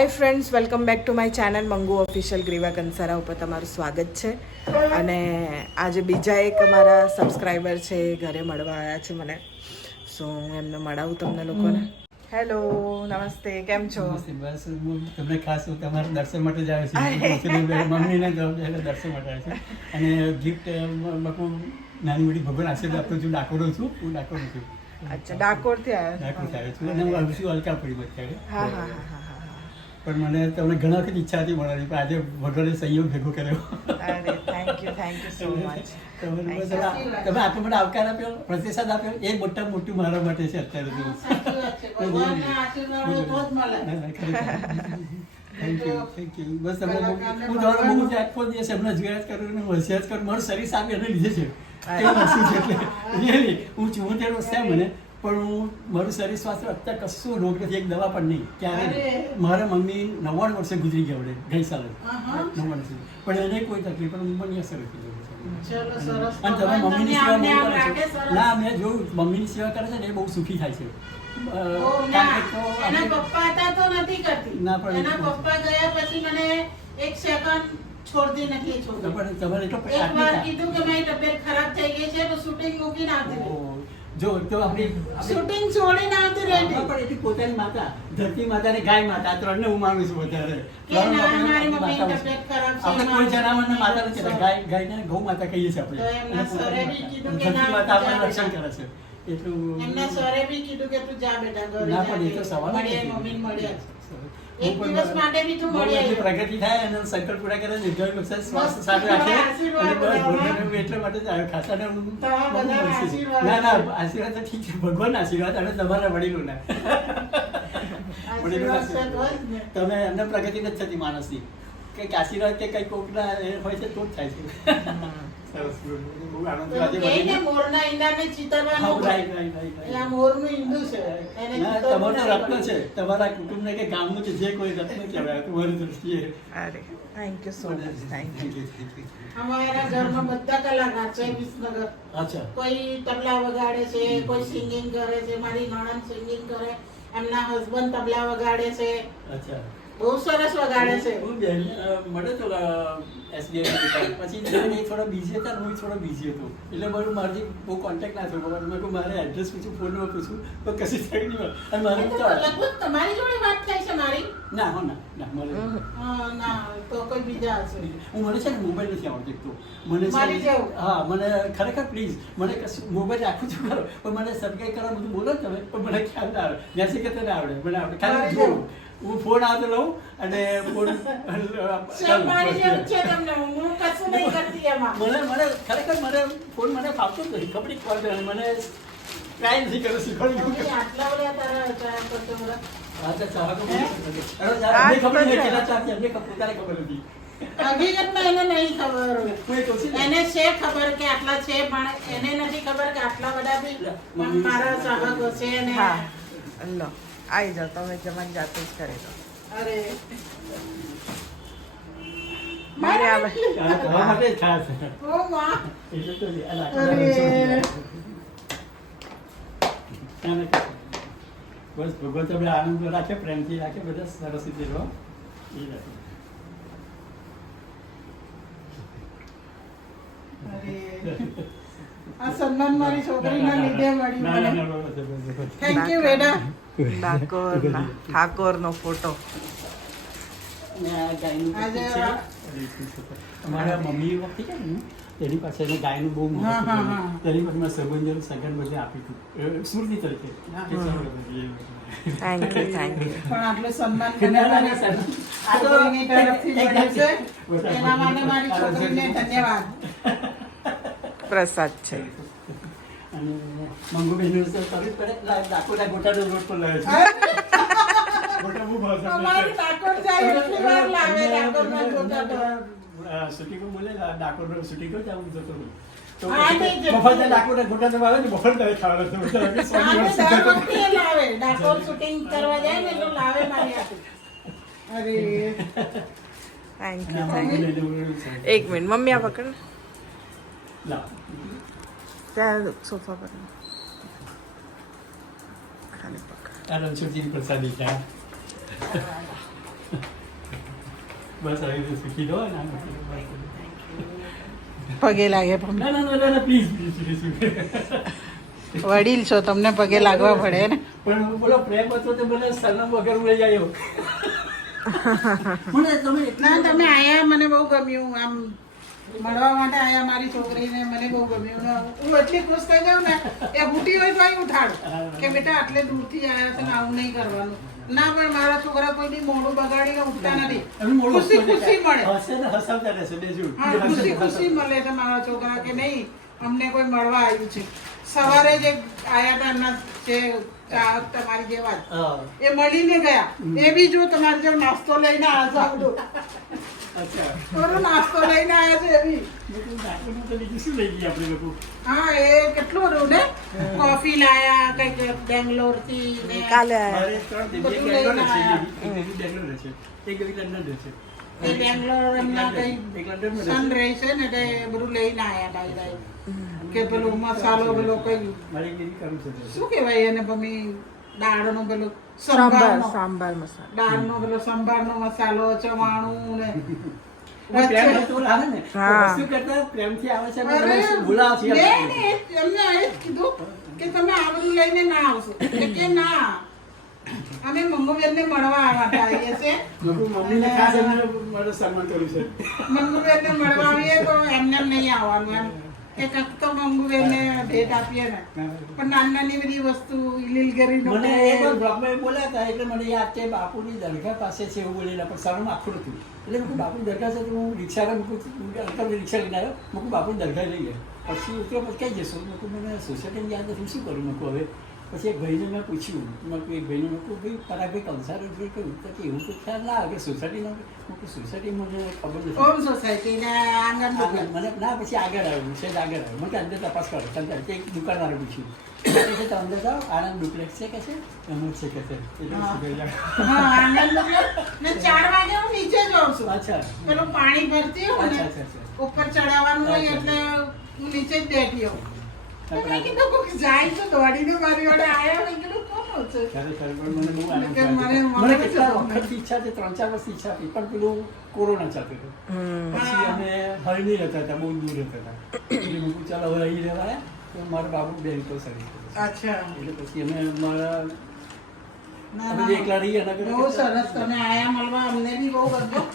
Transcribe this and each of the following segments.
Hi friends, welcome back to my channel Mangu official Griva Kansara ઉપર તમારું સ્વાગત છે. અને આજે બીજા એક અમારા સબસ્ક્રાઈબર છે એ ઘરે મળવા આવ્યા છે મને, સો હું એમને મળાવું તમને લોકોને. હેલો, નમસ્તે, કેમ છો? બસ હું તમને ખાસ તમારા દર્શન માટે જ આવ્યો છું. મમ્મીને દર્શન માટે આવ્યો છું અને ગિફ્ટ નાની મોટી ભગવાન આશીર્વાદ આપતો છું. ડાકોર છું, હું ડાકોર છું. અચ્છા, ડાકોરથી આવ્યા? ડાકોરથી આવ્યો છું અને હું આવું છું અલકાપુરી બચ્ચાડે. હા હા હા હા હા. પણ મને તમને ઘણા વખત ઈચ્છા હતી મળવાની, પણ આજે ભગવાને સહયોગ ભેગો કર્યો. અરે થેન્ક યુ સો મચ. તમે આટલો બધો આવકાર આપ્યો, પ્રતિસાદ આપ્યો, એ મોટામાં મોટું મારા માટે છે અત્યારે તો. Thank you. બસ તમે હું તમારો બહુ જ આખો દિવસ એમના જોયા જ કરું અને હોશિયાર જ કરું. મારું શરીર સામે એને લીધે છે તે વસ્તુ છે એટલે રિયલી હું 74 વર્ષ થયા મને, પણ હું મારું શરીર સ્વાસ્થ્ય અત્યારે કશું રોગ નથી, એક દવા પણ નહીં. ક્યારે મારા મમ્મી 99 વર્ષે ગુજરી ગયા વડે ગઈ સાલે 99 વર્ષે, પણ એને કોઈ તકલીફ પણ હું પણ સરસ થઈ ગયું. અને તમે મમ્મીની સેવા બહુ કરો છો. ના, મેં જોયું મમ્મીની સેવા કરે છે ને એ બહુ સુખી થાય છે. એના પપ્પા હતા તો નથી કરતી. એના પપ્પા ગયા પછી મને એક સેકન્ડ છોડતી નથી છોકરી. તમારે એટલો એક વાર કીધું કે મારી તબિયત ખરાબ થઈ ગઈ છે તો શૂટિંગ મૂકીને આવતી રહી. જો તો આપણી શૂટિંગ છોડીને આવતી રહી. પણ એટલી પોતાની માતા, ધરતી માતા ને ગાય માતા, ત્રણને હું માનું છું વધારે. કે ના, મારી મમ્મીની તબિયત ખરાબ છે. આપણે કોઈ જનાવરને માતા નથી કહેતા, ગાયને ગૌ માતા કહીએ છીએ આપણે. તો એમના સરે બી કીધું કે ધરતી ના, માતા આપણને રક્ષણ કરે છે. એટલું એમના સરે બી કીધું કે તું જા બેટા ઘરે ના, જા. પણ એ તો સવાલ જ મળીએ, નથી. મમ્મીને મળ્યા છે. હું એક પણ દિવસ માટે બી તું મળી એટલી આવી. પ્રગતિ થાય અને સંકલ્પ પૂરા કરે, નિર્જળ વખતે સ્વાસ્થ્ય સારું રાખે અને બસ ભગવાન એટલા માટે જ આવ્યો ખાસ. અને હું તમારા બહુ બધાના ખુશ છું. આશીર્વાદ ના ના, આશીર્વાદ તો ઠીક છે, ભગવાનના આશીર્વાદ અને તમારા વડીલોના. વડીલોના આશીર્વાદ છે તો જ ને. તમે એમને પ્રગતિ નથી થતી માણસની, કંઈક આશીર્વાદ કે કંઈક કોકના એ હોય છે તો જ થાય છે. સરસ, બહુ આનંદ થયો આજે પેલું કહે ને, મળીને. મોરના ઈંડાને ચીતરવાનું હા, હોય. રાઈટ, રાઈટ, રાઈટ, એટલે આ રાઈટ. મોરનું ઈંડું છે. એને ના, ચીતરવું તમારું ના રત્ન પડે. છે, તમારા કુટુંબને કે ગામનું કે જે કોઈ રત્ન કહેવાય તમારી દ્રષ્ટિએ. અરે thank you so much, thank you. અમારા ઘરમાં બધા કલાકાર છે વિસનગર. અચ્છા. કોઈ તબલા વગાડે છે, કોઈ સિંગિંગ કરે છે. મારી નણંદ સિંગિંગ કરે, એમના હસબન્ડ તબલા વગાડે છે, અચ્છા. બહુ સરસ વગાડે છે. હું બેન મળ્યો તો SBI પછી એ થોડો બિઝી હતા ને હું થોડો બિઝી હતો, એટલે મારું મારાથી બહુ કોન્ટેક્ટ ના થયો. મેં કહું મારે એડ્રેસ પૂછું, ફોન નંબર પૂછું, તો કશી થઈ નહીં. અને મારે એ તો લગભગ તમારી જોડે વાત થાય છે મારી. ના હો ના ના મળે. ના, તો કોઈ બીજા હશે. હું મને છે ને મોબાઈલ નથી આવડતો એક તો. મને છે મારી ને- જેવું. હા, મને ખરેખર પ્લીઝ મને કશું મોબાઈલ રાખું છું ખરો, પણ મને સબસ્ક્રાઈબ કરવા બધું બોલો ને તમે, પણ મને ખ્યાલ ના આવે. મેસેજ કરતા ના આવડે, મને આવડે ખાલી મારી જોઉં. જેવું. હું ફોન આવતો લઉં અને ફોન સેમ મારી જેવું જ છે તમને. હું કશું નહીં કરતી એમાં. મને ખરેખર મને ફોન મને ફાવતો જ નથી, ખબર નહીં કોલ કરે મને ટ્રાય નથી કર્યો શીખવાડી. મમ્મી, આટલા બધા તારા ચા કરતો બધા. હા તો ચાહકો આ અમને ખબર તો નહીં છે. કેટલા ચાહતી, અમને પોતાને ખબર હતી. હકીકતમાં એને નહીં ખબર હોય. હું એ કહું છું ને. એને છે ખબર કે આટલા છે, પણ એને નથી ખબર કે આટલા બધા બી મારા ચાહકો છે ને. હા, લો આવી જાઓ, તમે જમણ જાતે જ કરી દો. અરે મારે આ આ ખાવા માટે જ ખાસ છે. ઓ માં. એટલે તો આ અરે. બસ ભગવાન તમને આનંદ રાખે, પ્રેમથી રાખે, બધા સરસ રીતે રહો એ રાખે. અરે. આ સન્માન મારી છોકરીના લીધે મળ્યું ના, ના, મને. ના, બસ, બસ, બસ. થેન્ક યુ બેટા. ડાકોરના ઠાકોરનો ફોટો. અને આ ગાયનું આજે છે. અમારા મમ્મી વખતે છે ને તેની પાસે એને ગાયનું બહુ હા, હા, મહત્વ હા. તેની પાસે મેં સંબંધોનું સગન બધે આપી હતું સુરતી તરીકે કે ચાલો બધીએ. Thank you, thank you. પણ આટલું સન્માન ના, ના, મને ના, સર. છોકરીની તરફથી મળ્યું છે. બધા એના માટે મારી છોકરીને ધન્યવાદ. પ્રસાદ છે. અને મંગુબેનનું તો તરત પડે ડાકોરના ગોટાનો રોડ પર લાવે છે. ગોટા બહુ ભાવ છે. અમારી ડાકોર જાય એટલી વાર લાવે ડાકોરના ગોટા તો. શૂટિંગો બોલે ડાકોરનો શૂટિંગો જ આવું જતો રહું. તો હા, નહીં જતો. મફત ડાકોરના ગોટા તો આવે ને મફત તમે ખાવાના છો. આમે દર વખતે એ લાવે. ડાકોર શૂટિંગ કરવા જાય ને એટલે લાવે મારી હાથે. અરે થેન્ક યુ, થેન્ક યુ. એક મિનિટ, મમ્મી આ પકડ. લાવ. ત્યાં સોફા પર ખાલી પકડ. આ રણછોડજીની પ્રસાદી છે. બસ આવી રીતે શીખી દો ને પગે લાગે પણ ના ના ના ના પ્લીઝ પ્લીઝ વડીલ છો, તમને પગે લાગવા પડે ને. પણ બોલો પ્રેમ હતો તો મને સનમ વગર ઉડે જાય મને તમે ના તમે આયા મને બહુ ગમ્યું, આમ મળવા માટે આયા મારી છોકરીને, મને બહુ ગમ્યું ને હું એટલી ખુશ થઈ જાઉં ને એ બુટી હોય તો અહીં ઉઠાડું કે બેટા આટલે દૂરથી આવ્યા છે ને આવું નહીં કરવાનું. ના પણ મારા છોકરા કોઈ બી મોઢું બગાડીને ઉઠતા નથી, ખુશી ખુશી મળે. હસાવતા રહેશે બેજુ હા ખુશી ખુશી મળે છે મારા છોકરા કે નહીં અમને કોઈ મળવા આવ્યું છે. સવારે જે આયા હતા એમના જે તમારી જેવા જ એ મળીને ગયા, એ બી જો તમારી જેવો નાસ્તો લઈને આવ્યા છે. નાસ્તો લઈને આવ્યા છે એ બી. શું લઈ ગયા આપણે લોકો? હા એ કેટલું બધું ને કોફી લાયા કઈક બેંગ્લોર થી ને કાલે મારે 3 બધું બેંગ્લોર લઈને છે, આયા. એક બેંગ્લોર છે, એક લંડન છે. એ બેંગ્લોર એમના કઈ એક લંડનમાં સન રહે રહે છે ને તે બધું લઈને આયા ડાયરા કે પેલું મસાલો પેલો કઈ મારી દીદી કરું છે શું કહેવાય એને મમ્મી દાળનો પેલો સાંભાર સંભારનો સાંભાર મસાલા. દાળનો પેલો સંભારનો મસાલો ચવાણું ને પ્રેમ તો આવે ને હા. વસ્તુ કરતા પ્રેમથી આવે છે અરે, બોલાવ છે નહીં, એમને એ જ કીધું કે તમે આ બધું લઈને ના આવશો કે ના અમે મંગુબેનને મળવા આવ્યા આવીએ છે મમ્મીને ખાસ એમને મારું સન્માન કર્યું છે. મંગુબેનને મળવા આવીએ તો એમને એમ નહીં આવવાનું એમ કે કંઈક તો મંગુબેનને ભેટ આપીએ ને પણ નાની નાની બધી વસ્તુ લીલગરીનો મને એક વાર બ્લોગમાં બોલ્યા હતા એટલે મને યાદ છે બાપુની દરગાહ પાસે છે એવું બોલેલા પણ શરમ આખું હતું એટલે મેં બાપુની દરગાહ છે તો હું રિક્ષામાં અંકલ રિક્ષા લઈને આવ્યો મૂકું બાપુની દરગાહ લઈ ગયા પછી ઉતર્યો પછી કઈ જશો મૂકું મને સોસાયટીની યાદ નથી શું કરું મૂકું હવે પછી એક ભાઈને મેં પૂછ્યું એક ભાઈને મૂકું ભાઈ પરાગભાઈ કંસાર જોઈ કહ્યું તો કે એવું તો ખ્યાલ ના આવે કે સોસાયટીનો મૂકું સોસાયટી મને ખબર નથી હોમ સોસાયટી ને આંગણ આગળ મને ના પછી આગળ આવ્યું છે આગળ આવ્યું મને કે અંદર તપાસ કરો અંદર એક દુકાનવાળે પૂછ્યું કે છે તો અંદર જાઓ આનંદ ડુપ્લેક્સ છે કે છે એમ જ છે કે છે એટલે હા. શું કહે છે? હા આંગણ ને 4 વાગે હું નીચે જાઉં છું અચ્છા પેલું પાણી ભરતી હોઉં ને અચ્છા અચ્છા ઉપર ચડાવવાનું હોય એટલે હું નીચે જ બેઠી હોઉં તો મેં કીધું કોક જાય તો દોડીને મારી જોડે આયા મેં કીધું કોણ છે ખરેખર પણ મને બહુ આનંદ કે થયો. મને- મને કેટલા વખતથી ઈચ્છા છે 3-4 વર્ષથી ઈચ્છા હતી પણ પેલું કોરોના ચાલતું હતું પછી અમે હરણી રહેતા હતા બહુ દૂર રહેતા હતા એટલે મેં કીધું ચાલો હવે અહીં રહેવાયા તો મારા બાબુ બેન તો સર્વિસ કરે છે. અચ્છા એટલે પછી અમે મારા ના, અમે ના. જે એકલા રહીએ એના કરતાં બહુ સરસ તમે આયા મળવા અમને બી બહુ ગમ્યું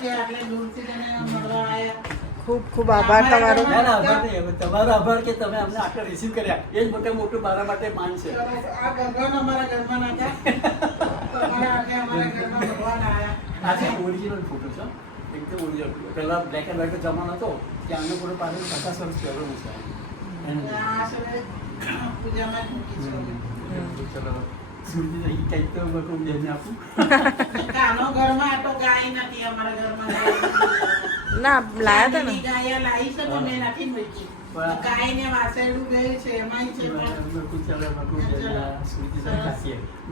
કે આટલે દૂરથી તમે મળવા આયા ખૂબ ખૂબ આભાર તમારો. ના, ના, આભાર નહીં. હવે તમારો આભાર કે તમે અમને આટલા રિસીવ કર્યા એ જ મોટા મોટું મારા માટે માન છે સરસ. આ ભગવાન અમારા ઘરમાં હતા તમારા આજે અમારા ઘરમાં ભગવાન આયા આ છે ઓરિજિનલ ફોટો છે એકદમ ઓરિજિનલ પહેલા બ્લેક એન્ડ વ્હાઈટ જમાનો હતો કે આનો ફોટો પાછળ 50 વર્ષ પહેલો છે અને આ છે પૂજામાં જ મૂકી છે ચલો સુરતી રહી કંઈક તો હું બેનને આપું કાનો ઘરમાં આ તો ગાય નથી અમારા ઘરમાં ગાય નથી. ના લાયા હતા ને. નાની ગાય લાવી છે પણ મેં નથી મૂકી ગાયને વાસેડું ગયું છે એમાંય છે પણ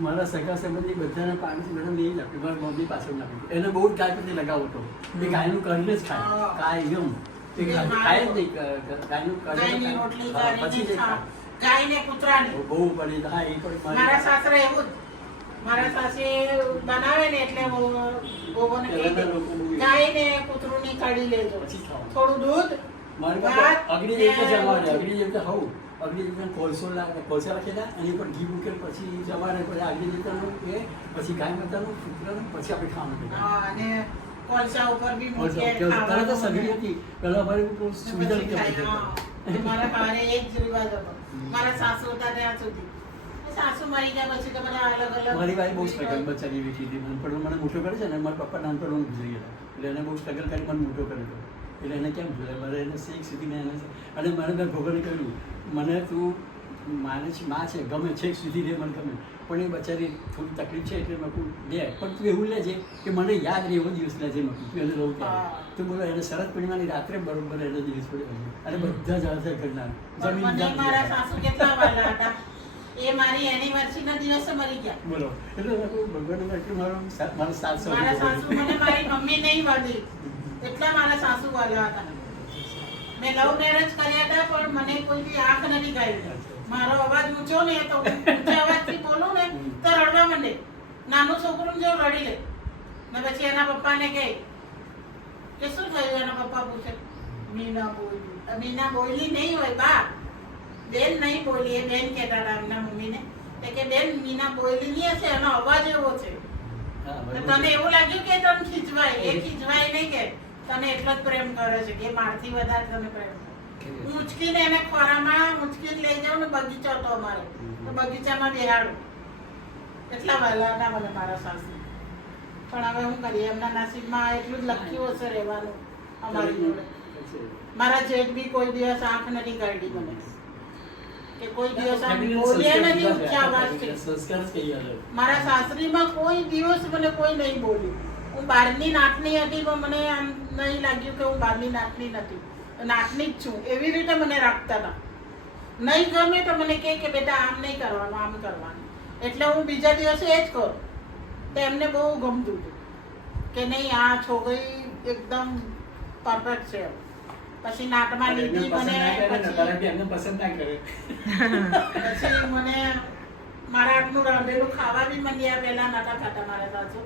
મારા સગા સંબંધી બધાને પાણી બધા નહીં નાખ્યું મારા મમ્મી પાછળ નાખ્યું એને બહુ જ ગાય પછી લગાવો હતો એ ગાયનું કરીને જ ખાય કાયમ એ ખાય જ નહીં ગાયનું ગાયની રોટલી કરીને પછી ગાયની નહીં ખાય. ગાયને કૂતરાની બહુ પડી હા એ પણ મારા સાસરે એવું જ મારા સાસે બનાવે ને એટલે ભોગોને કહી દે ગાયને કૂતરુંની કાઢી લેજો પછી ખાઓ. થોડું દૂધ મારી પાસે અગ્નિ દેવતા જમાડે અગ્નિ દેવતા હોઉં અગ્નિ દેવતા કોલસા રાખેલા એની પર ઘી મૂકેલ પછી જમાડે પછી અગ્નિ દેવતાનું એ પછી ગાય માતાનું કૂતરાનું પછી આપણે ખાવાનું કરીએ. હા, અને કોલસા ઉપર બી મૂકે પહેલા તો સગડી હતી પહેલા અમારે કોઈ સુવિધા પછી ખાય. નથી હા. મારા ઘરે એ જ રિવાજ હતો મારા સાસુ હતા ત્યાં સુધી સાસુ મરી ગયા પછી તો બધા અલગ અલગ મારી ભાઈ બહુ સ્ટ્રગલ બચારી બેઠી હતી પણ મને મોટો કરે છે ને મારા પપ્પા નાનપણ ગુજરી ગયા એટલે એને બહુ સ્ટ્રગલ કરી મને મોટો કર્યો એટલે એને કેમ જોડે મારે એને શીખ સુધી મેં એને અને મને મેં ભગવાને કહ્યું મને તું માને છે માં છે ગમે છેક સુધી રે મને ગમે પણ એ બચારી થોડી તકલીફ છે એટલે મેં કહું લે પણ તું એવું લેજે કે મને યાદ રહે એવો દિવસ લેજે મેં કહું તું એને રહું ત્યારે તો બોલો એને શરદ પૂર્ણિમાની રાત્રે બરોબર એને દિવસ પડે અને બધા જ આવશે ઘરના પણ મને મારા સાસુ કેટલા વાલા હતા એ મારી એનિવર્સરી ના દિવસે મરી ગયા બોલો એટલે મેં કહું ભગવાને એટલું મારો સાથ મારા સાસુ મને મારી મમ્મી નહીં વળી એટલા મારા સાસુ વાલા હતા મેં લવ મેરેજ કર્યા હતા પણ મને કોઈ બી આંખ નથી કાઢી મારો અવાજ ઊંચો ને તો ઊંચા અવાજથી બોલું ને તો રડવા માંડે નાનું છોકરું જો રડી લે ને પછી એના પપ્પાને કહે કે શું થયું? એના પપ્પા પૂછે મીના બોલી નહીં હોય બા, બેન નહીં બોલી. એ બેન કહેતા હતા એમના મમ્મીને કે બેન મીના બોલી નહીં હશે, એનો અવાજ એવો છે. તને એવું લાગ્યું કે તને ખીજવાય? એ ખીજવાય નહીં, કે તને એટલો જ પ્રેમ કરે છે, કે મારથી વધારે તને પ્રેમ કરે. હું ઉચકીને એને ખોરામાં ઉચકીને લઈ જાઉં ને, બગીચો હતો અમારો, તો બગીચામાં બેહાડું. એટલા વહેલા હતા મને મારા સાસુ. પણ હવે હું કરીએ, એમના નસીબમાં એટલું જ લખ્યું હશે રહેવાનું અમારી જોડે. મારા જેઠ બી કોઈ દિવસ આંખ નથી કાઢી મને, કે કોઈ દિવસ આમ બોલ્યા નથી ઊંચા અવાજથી. મારા સાસરીમાં કોઈ દિવસ મને કોઈ નહીં બોલ્યું. હું બહારની નાતની હતી, પણ મને આમ નહીં લાગ્યું કે હું બહારની નાતની નથી, નાતની જ છું. એવી રીતે મને રાખતા હતા. નહીં ગમે તો મને કહે કે બેટા આમ નહીં કરવાનું, આમ કરવાનું. એટલે હું બીજા દિવસે એ જ કરું. તો એમને બહુ ગમતું હતું કે નહીં, આ છોકરી એકદમ પરફેક્ટ છે. પછી નાટમાં લીધી મને, પછી મને મારા હાથનું રાંધેલું ખાવા બી મંડ્યા. પહેલા નતા ખાતા મારા સાસુ,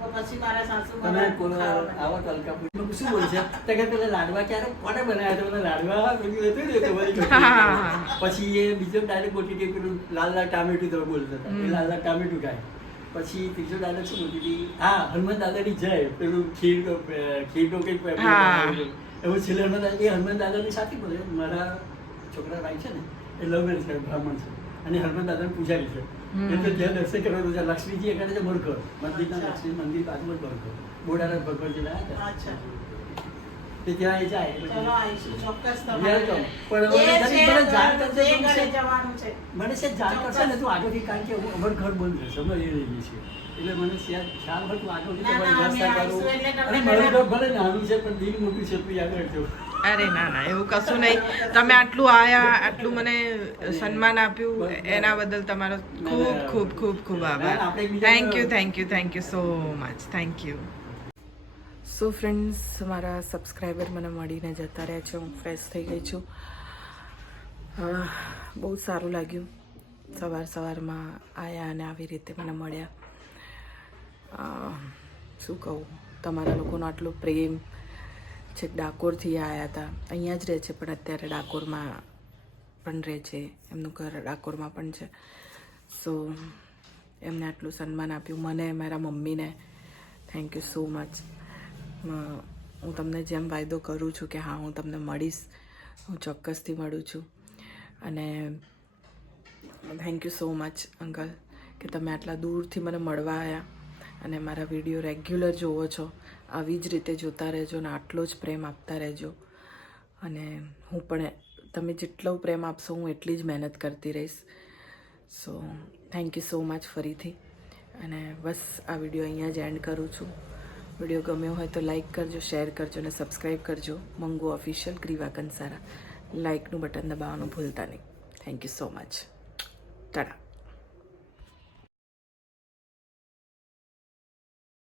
તો પછી મારા સાસુ મને શું બોલે છે? લાડવા ક્યારે કોને બનાવ્યા હતા? લાડવા પછી એ બીજો ડાયરેક્ટ બોલતી હતી પેલું લાલ લાલ ટામેટું તમે બોલતા હતા, એ લાલ લાલ ટામેટું ખાય. પછી ત્રીજો ડાયરેક્ટ શું બોલતી હતી? હા, હનુમાન દાદાની જય, પેલું ખીર કઈ એવું છેલ્લે હનુમાન દાદાની સાથે બોલે. મારા છોકરા ભાઈ છે ને, એ લવ મેરેજ કરે, બ્રાહ્મણ છે, અને હનુમાન દાદાનું પૂજારી છે. એટલે જ્યાં દર્શન કરવા છે લક્ષ્મીજી એ કરે છે મોરઘર, મંદિરના લક્ષ્મી મંદિર બાજુમાં મોરઘર, બોડાના ભગવાનજી લાયા હતા. તે ત્યાં એ જાય. ચલો આવીશું ચોક્કસ. પણ મને જાણ કરશે ને તું આગળથી, કારણ કે હું અમર ઘર બંધ રહેશે, અમે એ રહીએ છીએ, એટલે મને ખ્યાલ હોય તું આગળથી તમારી વ્યવસ્થા કરું. અને મારું ઘર ભલે નાનું છે પણ દિલ મોટું છે, તું આગળ જો. અરે ના ના, એવું કશું નહીં. તમે આટલું આયા, આટલું મને સન્માન આપ્યું, એના બદલ તમારો ખૂબ ખૂબ ખૂબ ખૂબ આભાર. Thank you so much, thank you. So friends, મારા સબસ્ક્રાઈબર મને મળીને જતા રહ્યા છે. હું ફ્રેશ થઈ ગઈ છું. બહુ સારું લાગ્યું. સવારમાં આવ્યા અને આવી રીતે મને મળ્યા. શું કહું, તમારા લોકોનો આટલો પ્રેમ છે. ડાકોરથી આવ્યા હતા, અહીંયા જ રહે છે, પણ અત્યારે ડાકોરમાં પણ રહે છે. એમનું ઘર ડાકોરમાં પણ છે. સો એમને આટલું સન્માન આપ્યું મને, મારા મમ્મીને. Thank you so much. હું તમને જેમ વાયદો કરું છું કે હા, હું તમને મળીશ, હું ચોક્કસથી મળું છું. અને thank you so much uncle, કે તમે આટલા દૂરથી મને મળવા આવ્યા અને મારા વિડીયો રેગ્યુલર જોવો છો. આવી જ રીતે જોતા રહેજો અને આટલો જ પ્રેમ આપતા રહેજો. અને હું પણ તમે જેટલો પ્રેમ આપશો, હું એટલી જ મહેનત કરતી રહીશ. So thank you so much ફરીથી. અને બસ આ વિડીયો અહીંયા જ એન્ડ કરું છું. વિડીયો ગમ્યો હોય તો લાઈક કરજો, શેર કરજો અને સબસ્ક્રાઈબ કરજો. મંગુ ઓફિશિયલ ગ્રીવા કંસારા. લાઈકનું બટન દબાવવાનું ભૂલતા નહીં. Thank you so much. Tata.